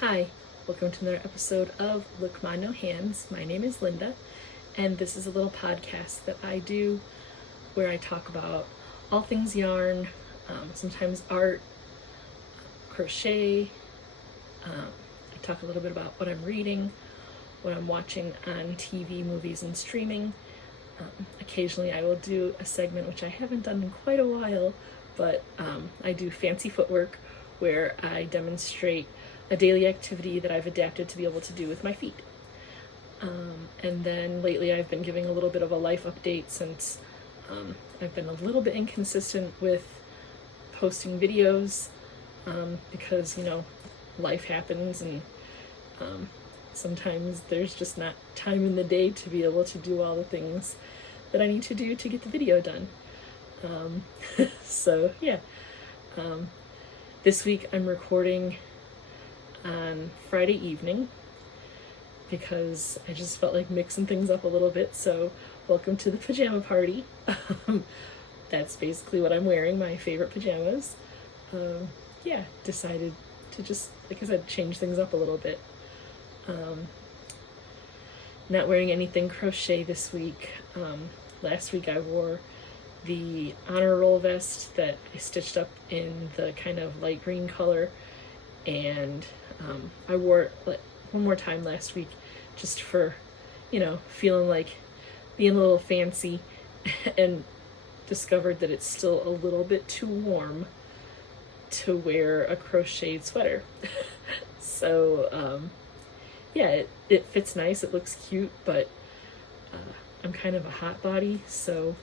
Hi, welcome to another episode of Look Ma No Hands. My name is Linda, and this is a little podcast that I do where I talk about all things yarn, sometimes art, crochet. I talk a little bit about what I'm reading, what I'm watching on TV, movies, and streaming. Occasionally I will do a segment, which I haven't done in quite a while, but I do fancy footwork where I demonstrate a daily activity that I've adapted to be able to do with my feet. And then lately I've been giving a little bit of a life update since I've been a little bit inconsistent with posting videos because, life happens and sometimes there's just not time in the day to be able to do all the things that I need to do to get the video done. This week I'm recording on Friday evening because I just felt like mixing things up a little bit. So welcome to the pajama party. That's basically what I'm wearing, my favorite pajamas. Decided to just, like I said, change things up a little bit. Not wearing anything crochet this week. Last week I wore the honor roll vest that I stitched up in the kind of light green color, and I wore it one more time last week just for, feeling like being a little fancy, and discovered that it's still a little bit too warm to wear a crocheted sweater. So it fits nice, it looks cute, but I'm kind of a hot body, so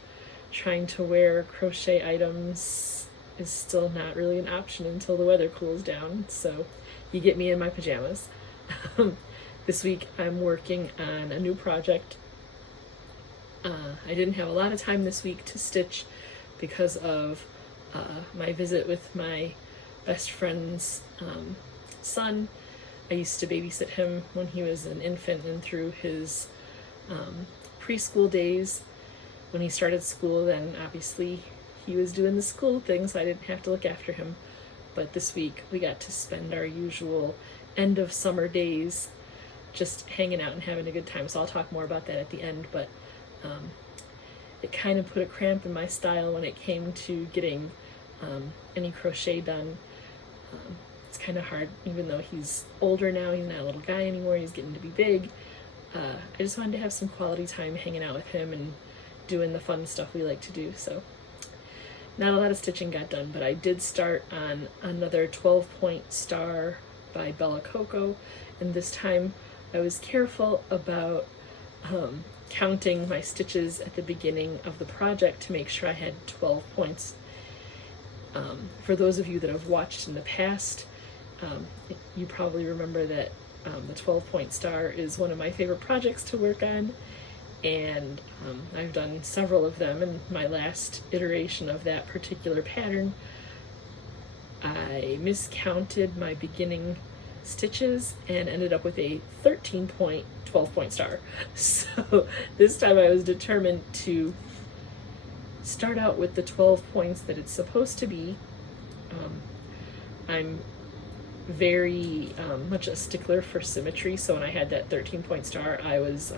trying to wear crochet items is still not really an option until the weather cools down. So you get me in my pajamas. This week I'm working on a new project. I didn't have a lot of time this week to stitch because of my visit with my best friend's son. I used to babysit him when he was an infant and through his preschool days. When he started school, then obviously he was doing the school thing, so I didn't have to look after him. But this week we got to spend our usual end of summer days just hanging out and having a good time. So I'll talk more about that at the end, but it kind of put a cramp in my style when it came to getting any crochet done. It's kind of hard, even though he's older now, he's not a little guy anymore, he's getting to be big. I just wanted to have some quality time hanging out with him and doing the fun stuff we like to do. So not a lot of stitching got done, but I did start on another 12-point star by Bella Coco, and this time I was careful about counting my stitches at the beginning of the project to make sure I had 12 points. For those of you that have watched in the past, you probably remember that the 12-point star is one of my favorite projects to work on, and I've done several of them. In my last iteration of that particular pattern, I miscounted my beginning stitches and ended up with a 13-point 12-point star. So this time I was determined to start out with the 12 points that it's supposed to be. I'm very much a stickler for symmetry, so when I had that 13-point star, I was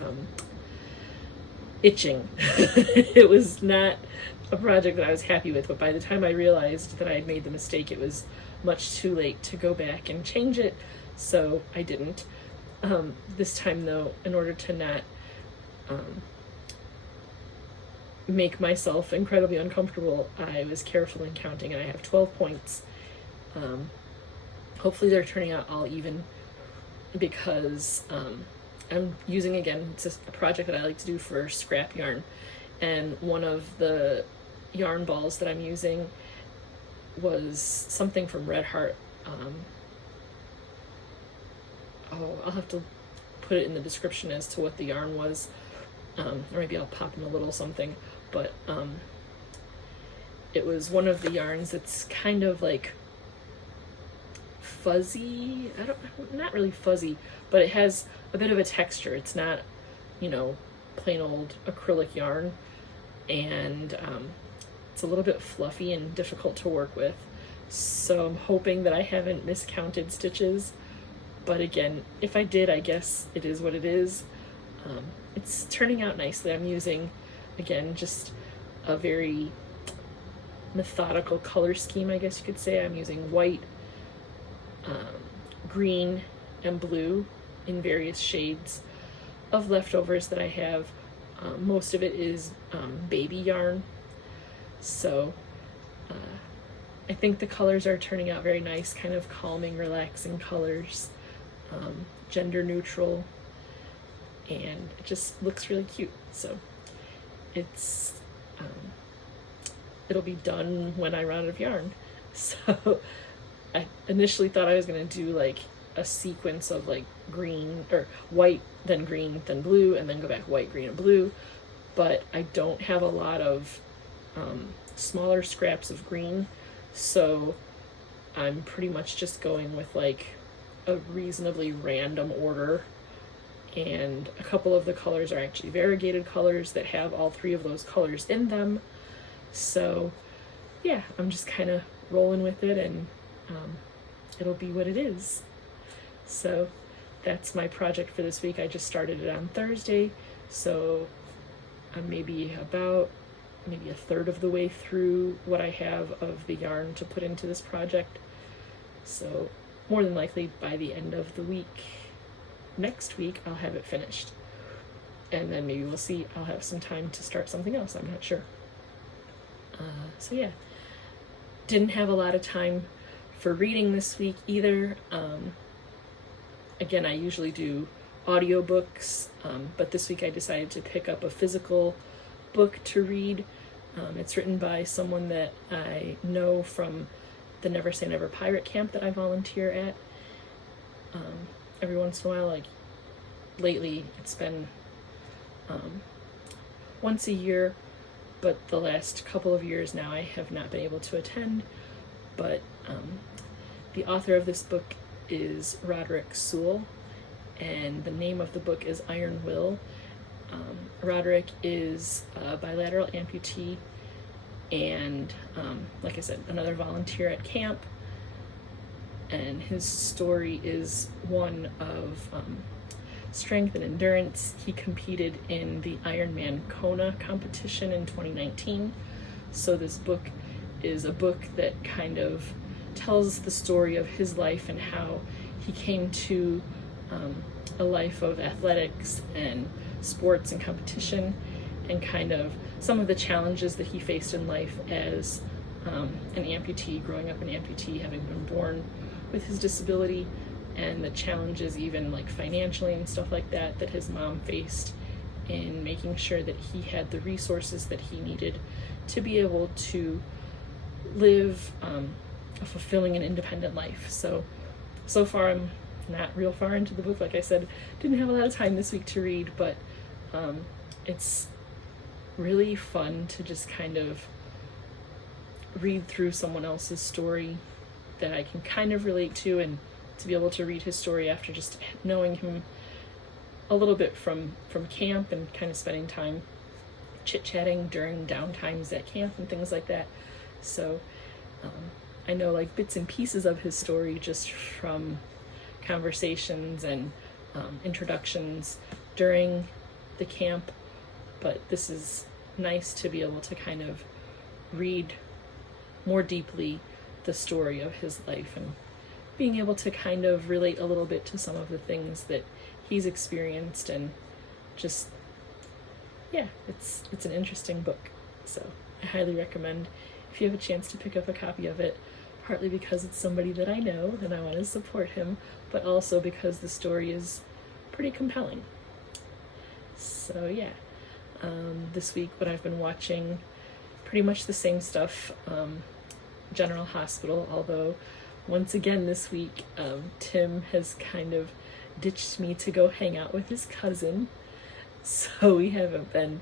itching. It was not a project that I was happy with, but by the time I realized that I had made the mistake, it was much too late to go back and change it, so I didn't. This time though, in order to not make myself incredibly uncomfortable, I was careful in counting, and I have 12 points. Hopefully they're turning out all even, because I'm using, again, it's just a project that I like to do for scrap yarn, and one of the yarn balls that I'm using was something from Red Heart. I'll have to put it in the description as to what the yarn was, or maybe I'll pop in a little something, but it was one of the yarns that's kind of like fuzzy. Not really fuzzy, but it has a bit of a texture. It's not, plain old acrylic yarn, and it's a little bit fluffy and difficult to work with. So I'm hoping that I haven't miscounted stitches, But again, if I did, I guess it is what it is. It's turning out nicely. I'm using, again, just a very methodical color scheme, I guess you could say. I'm using white, green, and blue in various shades of leftovers that I have. Most of it is baby yarn. So I think the colors are turning out very nice, kind of calming, relaxing colors, gender neutral, and it just looks really cute. So it's it'll be done when I run out of yarn. So I initially thought I was going to do like a sequence of like green or white, then green, then blue, and then go back white, green, and blue. But I don't have a lot of smaller scraps of green, so I'm pretty much just going with like a reasonably random order. And a couple of the colors are actually variegated colors that have all three of those colors in them. So yeah, I'm just kind of rolling with it, and it'll be what it is. So that's my project for this week. I just started it on Thursday, so I'm maybe a third of the way through what I have of the yarn to put into this project. So more than likely by the end of the week, next week, I'll have it finished. And then maybe we'll see, I'll have some time to start something else, I'm not sure. So yeah, didn't have a lot of time for reading this week either. Again, I usually do audiobooks, but this week I decided to pick up a physical book to read. It's written by someone that I know from the Never Say Never Pirate Camp that I volunteer at. Every once in a while, like lately, it's been once a year, but the last couple of years now I have not been able to attend. But the author of this book is Roderick Sewell, and the name of the book is Iron Will. Roderick is a bilateral amputee and, like I said, another volunteer at camp, and his story is one of strength and endurance. He competed in the Ironman Kona competition in 2019, so this book is a book that kind of tells the story of his life and how he came to a life of athletics and sports and competition, and kind of some of the challenges that he faced in life as an amputee, growing up an amputee, having been born with his disability, and the challenges even like financially and stuff like that that his mom faced in making sure that he had the resources that he needed to be able to live a fulfilling and independent life. So far I'm not real far into the book. Like I said, didn't have a lot of time this week to read, but it's really fun to just kind of read through someone else's story that I can kind of relate to, and to be able to read his story after just knowing him a little bit from camp and kind of spending time chit-chatting during downtimes at camp and things like that. So I know like bits and pieces of his story just from conversations and introductions during the camp, but this is nice to be able to kind of read more deeply the story of his life and being able to kind of relate a little bit to some of the things that he's experienced, and just, yeah, it's an interesting book. So I highly recommend if you have a chance to pick up a copy of it, partly because it's somebody that I know and I want to support him, but also because the story is pretty compelling. So yeah, this week what I've been watching, pretty much the same stuff, General Hospital, although once again this week Tim has kind of ditched me to go hang out with his cousin, so we haven't been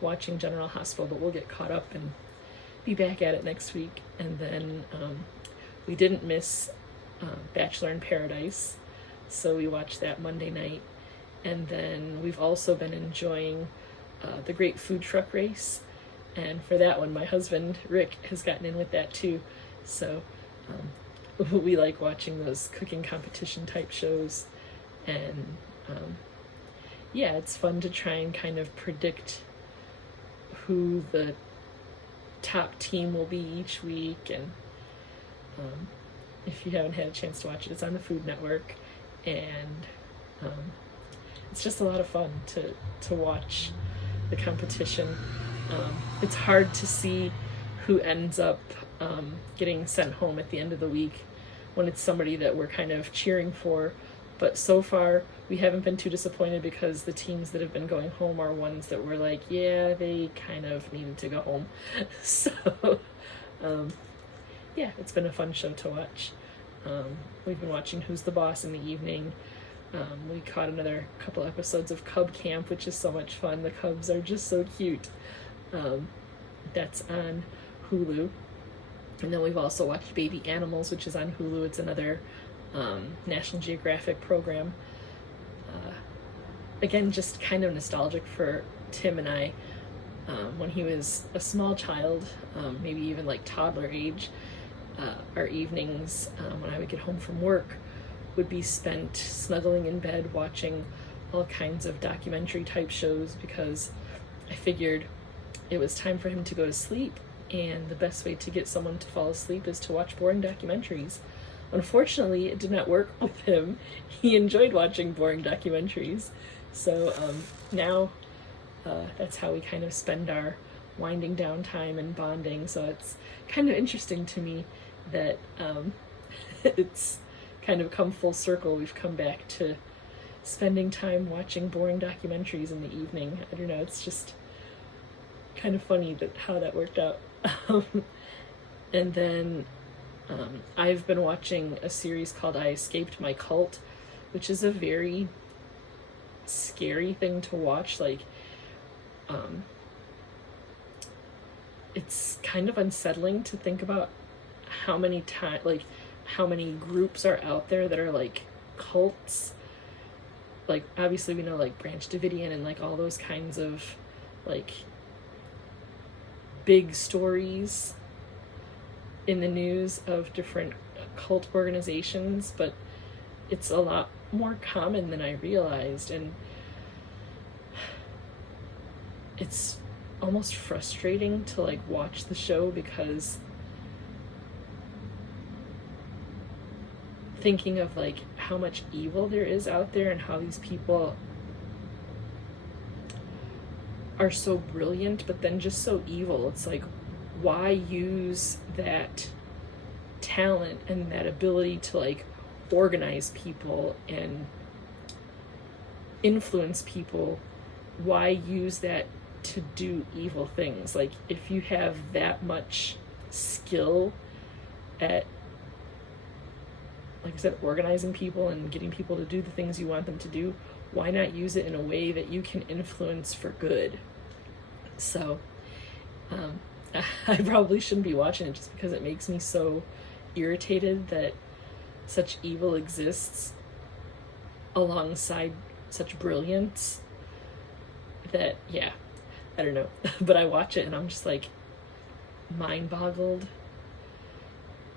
watching General Hospital, but we'll get caught up and be back at it next week. And then we didn't miss Bachelor in Paradise, so we watched that Monday night. And then we've also been enjoying the Great Food Truck Race, and for that one my husband Rick has gotten in with that too, so we like watching those cooking competition type shows, and yeah, it's fun to try and kind of predict who the top team will be each week. And if you haven't had a chance to watch it, it's on the Food Network, and it's just a lot of fun to watch the competition. It's hard to see who ends up getting sent home at the end of the week when it's somebody that we're kind of cheering for, but so far we haven't been too disappointed, because the teams that have been going home are ones that we're like, yeah, they kind of needed to go home. So yeah, it's been a fun show to watch. We've been watching Who's the Boss in the evening. We caught another couple episodes of Cub Camp, which is so much fun. The cubs are just so cute. That's on Hulu. And then we've also watched Baby Animals, which is on Hulu. It's another National Geographic program. Again, just kind of nostalgic for Tim and I. When he was a small child, maybe even like toddler age, our evenings when I would get home from work would be spent snuggling in bed watching all kinds of documentary type shows, because I figured it was time for him to go to sleep, and the best way to get someone to fall asleep is to watch boring documentaries. Unfortunately, it did not work with him. He enjoyed watching boring documentaries. So now that's how we kind of spend our winding down time and bonding. So it's kind of interesting to me that it's kind of come full circle. We've come back to spending time watching boring documentaries in the evening. I don't know, it's just kind of funny that how that worked out. And then I've been watching a series called I Escaped My Cult, which is a very scary thing to watch. Like, it's kind of unsettling to think about how many how many groups are out there that are like cults. Like, obviously we know like Branch Davidian and like all those kinds of like big stories in the news of different cult organizations, but it's a lot more common than I realized, and it's almost frustrating to like watch the show, because thinking of like how much evil there is out there and how these people are so brilliant but then just so evil. It's like, why use that talent and that ability to like organize people and influence people? Why use that to do evil things? Like, if you have that much skill at, like I said, organizing people and getting people to do the things you want them to do, why not use it in a way that you can influence for good? So I probably shouldn't be watching it, just because it makes me so irritated that such evil exists alongside such brilliance. That, yeah, I don't know. But I watch it and I'm just like mind boggled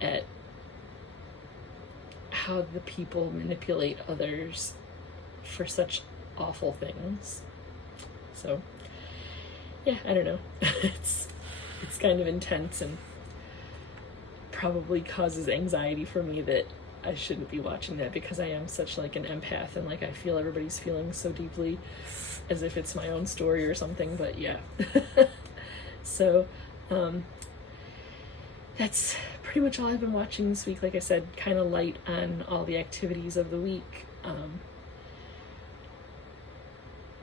at how the people manipulate others for such awful things. So yeah, I don't know. It's kind of intense and probably causes anxiety for me that I shouldn't be watching that, because I am such like an empath and like I feel everybody's feelings so deeply, as if it's my own story or something. But yeah. So that's pretty much all I've been watching this week. Like I said, kind of light on all the activities of the week.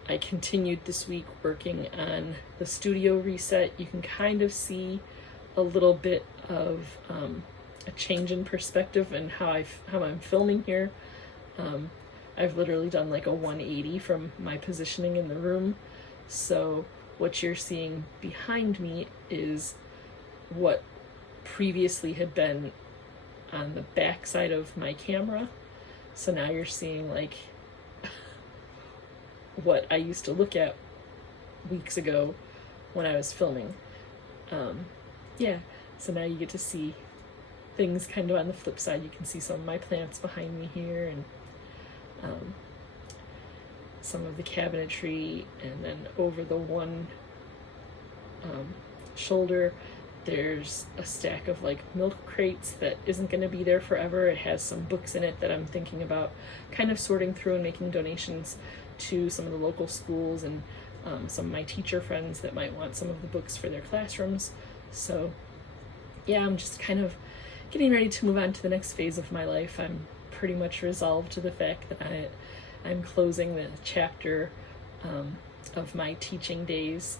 I continued this week working on the studio reset. You can kind of see a little bit of a change in perspective and how I'm filming here. I've literally done like a 180 from my positioning in the room. So what you're seeing behind me is what previously had been on the back side of my camera. So now you're seeing like what I used to look at weeks ago when I was filming. Yeah, so now you get to see things kind of on the flip side. You can see some of my plants behind me here, and some of the cabinetry, and then over the one shoulder there's a stack of like milk crates that isn't going to be there forever. It has some books in it that I'm thinking about kind of sorting through and making donations to some of the local schools and some of my teacher friends that might want some of the books for their classrooms. So yeah, I'm just kind of getting ready to move on to the next phase of my life. I'm pretty much resolved to the fact that I'm closing the chapter of my teaching days.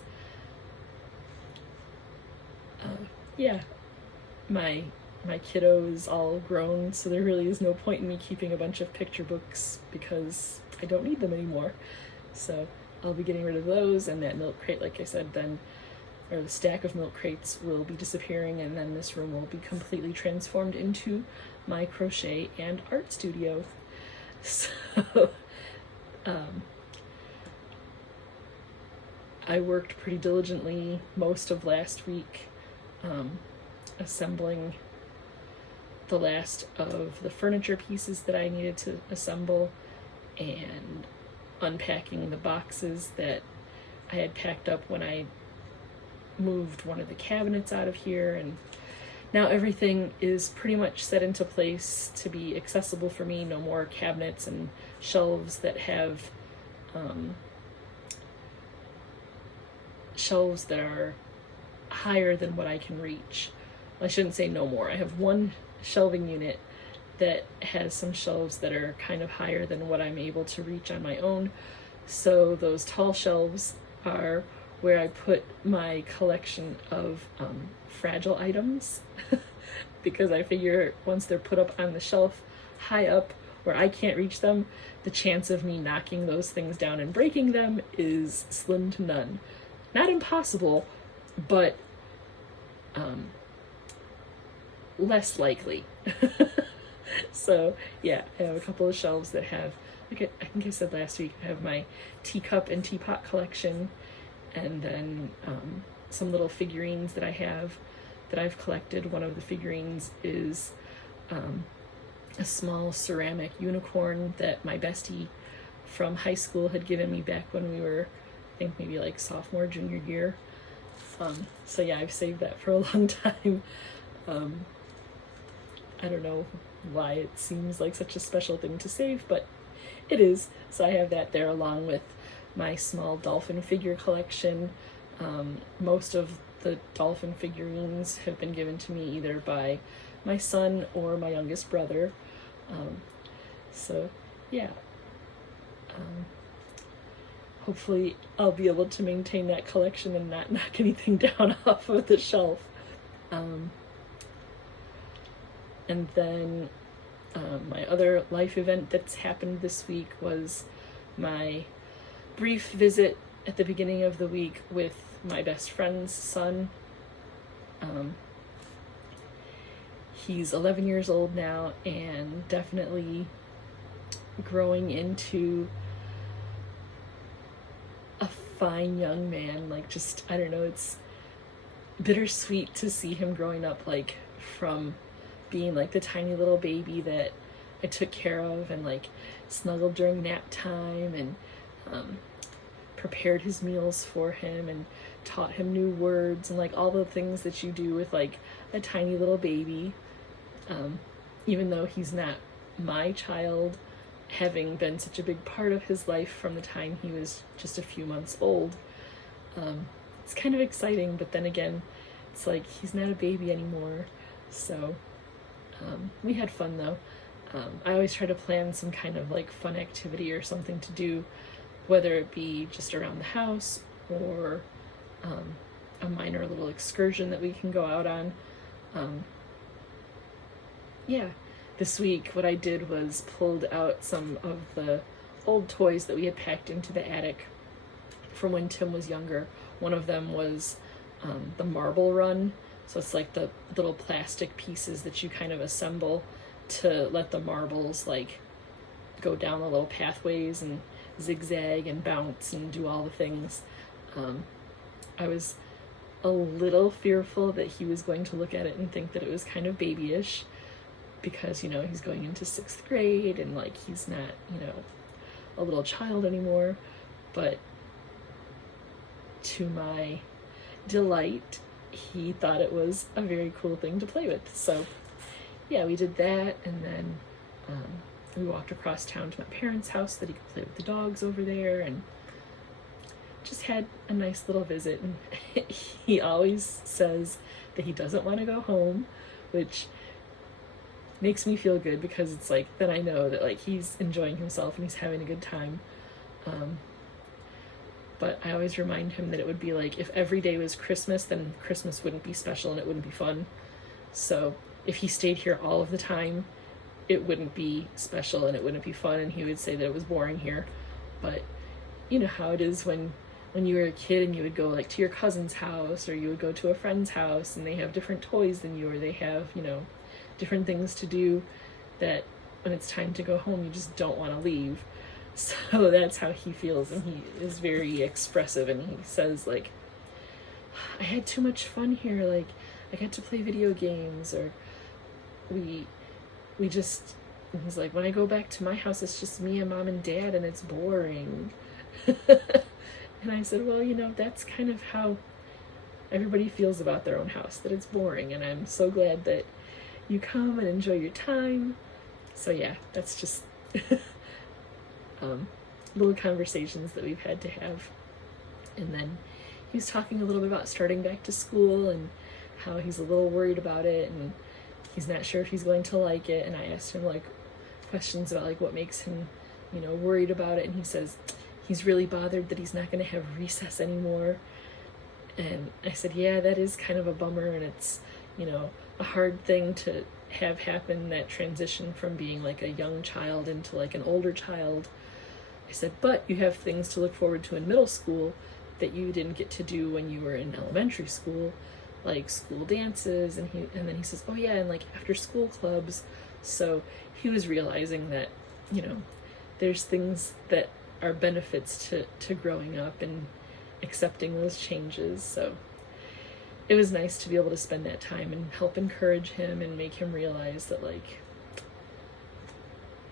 My kiddo is all grown, so there really is no point in me keeping a bunch of picture books because I don't need them anymore. So I'll be getting rid of those, and that milk crate, like I said, then, or the stack of milk crates will be disappearing, and then this room will be completely transformed into my crochet and art studio. So I worked pretty diligently most of last week assembling the last of the furniture pieces that I needed to assemble and unpacking the boxes that I had packed up when I moved one of the cabinets out of here, and now everything is pretty much set into place to be accessible for me. No more cabinets and shelves that have shelves that are higher than what I can reach. Well, I shouldn't say no more. I have one shelving unit that has some shelves that are kind of higher than what I'm able to reach on my own. So those tall shelves are where I put my collection of fragile items because I figure once they're put up on the shelf high up where I can't reach them, the chance of me knocking those things down and breaking them is slim to none. Not impossible, but less likely. So yeah, I have a couple of shelves that have, like I think I said last week, I have my teacup and teapot collection, and then some little figurines that I have that I've collected. One of the figurines is a small ceramic unicorn that my bestie from high school had given me back when we were, I think maybe like sophomore, junior year. So yeah, I've saved that for a long time. I don't know why it seems like such a special thing to save, but it is. So I have that there along with my small dolphin figure collection. Most of the dolphin figurines have been given to me either by my son or my youngest brother. So yeah. Hopefully I'll be able to maintain that collection and not knock anything down off of the shelf. And then my other life event that's happened this week was my brief visit at the beginning of the week with my best friend's son. He's 11 years old now and definitely growing into a fine young man. Like, just, I don't know, it's bittersweet to see him growing up, like, from being like the tiny little baby that I took care of and like snuggled during nap time and prepared his meals for him and taught him new words and like all the things that you do with like a tiny little baby. Even though he's not my child, having been such a big part of his life from the time he was just a few months old, it's kind of exciting, but then again, it's like he's not a baby anymore. So we had fun though. I always try to plan some kind of like fun activity or something to do, whether it be just around the house or a minor little excursion that we can go out on. Yeah, this week what I did was pulled out some of the old toys that we had packed into the attic from when Tim was younger. One of them was the marble run. So it's like the little plastic pieces that you kind of assemble to let the marbles like go down the little pathways and zigzag and bounce and do all the things. I was a little fearful that he was going to look at it and think that it was kind of babyish, because, you know, he's going into 6th grade and like he's not, you know, a little child anymore. But to my delight, he thought it was a very cool thing to play with. So yeah, we did that, and then we walked across town to my parents' house so that he could play with the dogs over there, and just had a nice little visit. And he always says that he doesn't want to go home, which makes me feel good, because it's like, then I know that like he's enjoying himself and he's having a good time. But I always remind him that it would be like, if every day was Christmas, then Christmas wouldn't be special and it wouldn't be fun. So if he stayed here all of the time, it wouldn't be special and it wouldn't be fun, and he would say that it was boring here. But you know how it is when you were a kid and you would go like to your cousin's house, or you would go to a friend's house and they have different toys than you, or they have, you know, different things to do, that when it's time to go home, you just don't want to leave. So that's how he feels, and he is very expressive, and he says like, I had too much fun here, like I got to play video games, or we just, and he's like, when I go back to my house, it's just me and mom and dad and it's boring. And I said, well, you know, that's kind of how everybody feels about their own house, that it's boring, and I'm so glad that you come and enjoy your time. So yeah, that's just little conversations that we've had to have. And then he was talking a little bit about starting back to school and how he's a little worried about it, and he's not sure if he's going to like it. And I asked him like questions about like what makes him, you know, worried about it, and he says he's really bothered that he's not going to have recess anymore. And I said, yeah, that is kind of a bummer, and it's, you know, a hard thing to have happen, that transition from being like a young child into like an older child. I said, but you have things to look forward to in middle school that you didn't get to do when you were in elementary school, like school dances. And then he says, oh yeah, and like after school clubs. So he was realizing that, you know, there's things that are benefits to growing up and accepting those changes. So it was nice to be able to spend that time and help encourage him and make him realize that like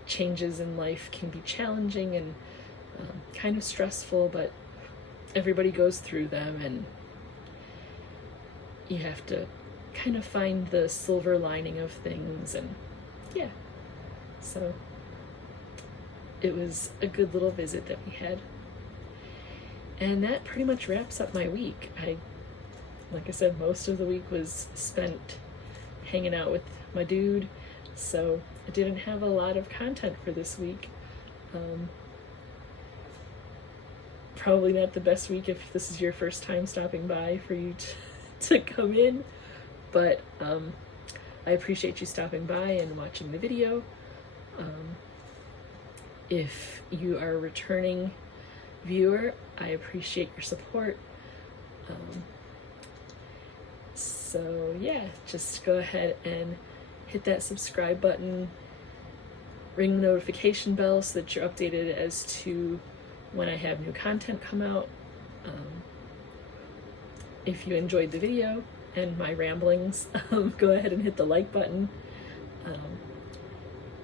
changes in life can be challenging and kind of stressful, but everybody goes through them, and you have to kind of find the silver lining of things. And yeah, so it was a good little visit that we had. And that pretty much wraps up my week. Like I said, most of the week was spent hanging out with my dude, so I didn't have a lot of content for this week. Probably not the best week if this is your first time stopping by for you to come in, but I appreciate you stopping by and watching the video. If you are a returning viewer, I appreciate your support. So yeah, just go ahead and hit that subscribe button, ring the notification bell so that you're updated as to when I have new content come out. If you enjoyed the video and my ramblings, go ahead and hit the like button.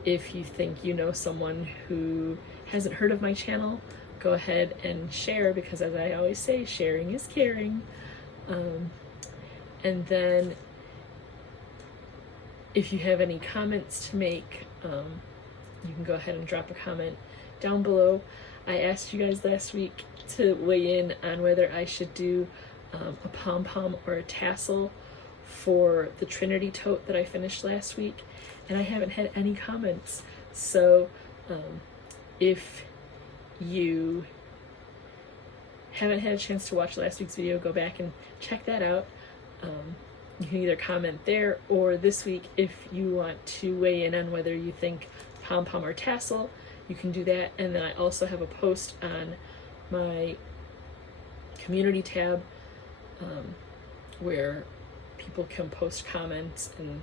If you think you know someone who hasn't heard of my channel, go ahead and share, because as I always say, sharing is caring. And then if you have any comments to make, you can go ahead and drop a comment down below. I asked you guys last week to weigh in on whether I should do a pom-pom or a tassel for the Trinity tote that I finished last week, and I haven't had any comments. So if you haven't had a chance to watch last week's video, go back and check that out. You can either comment there, or this week, if you want to weigh in on whether you think pom-pom or tassel, you can do that. And then I also have a post on my community tab where people can post comments and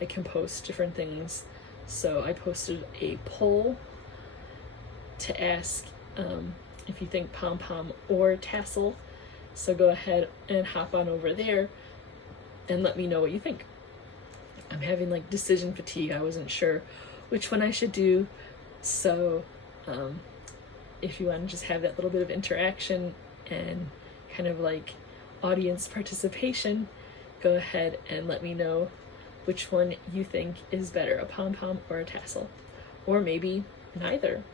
I can post different things. So I posted a poll to ask if you think pom-pom or tassel, So go ahead and hop on over there and let me know what you think. I'm having like decision fatigue. I wasn't sure which one I should do. So if you want to just have that little bit of interaction and kind of like audience participation, go ahead and let me know which one you think is better, a pom-pom or a tassel. Or maybe neither.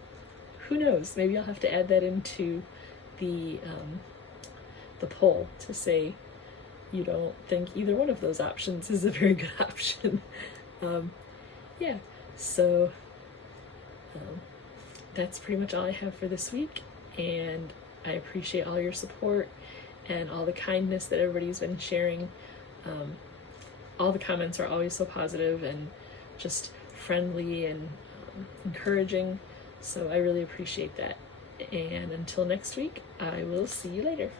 Who knows? Maybe I'll have to add that into the poll to say you don't think either one of those options is a very good option. Yeah, so that's pretty much all I have for this week, and I appreciate all your support and all the kindness that everybody's been sharing. All the comments are always so positive and just friendly and encouraging, so I really appreciate that. And until next week, I will see you later.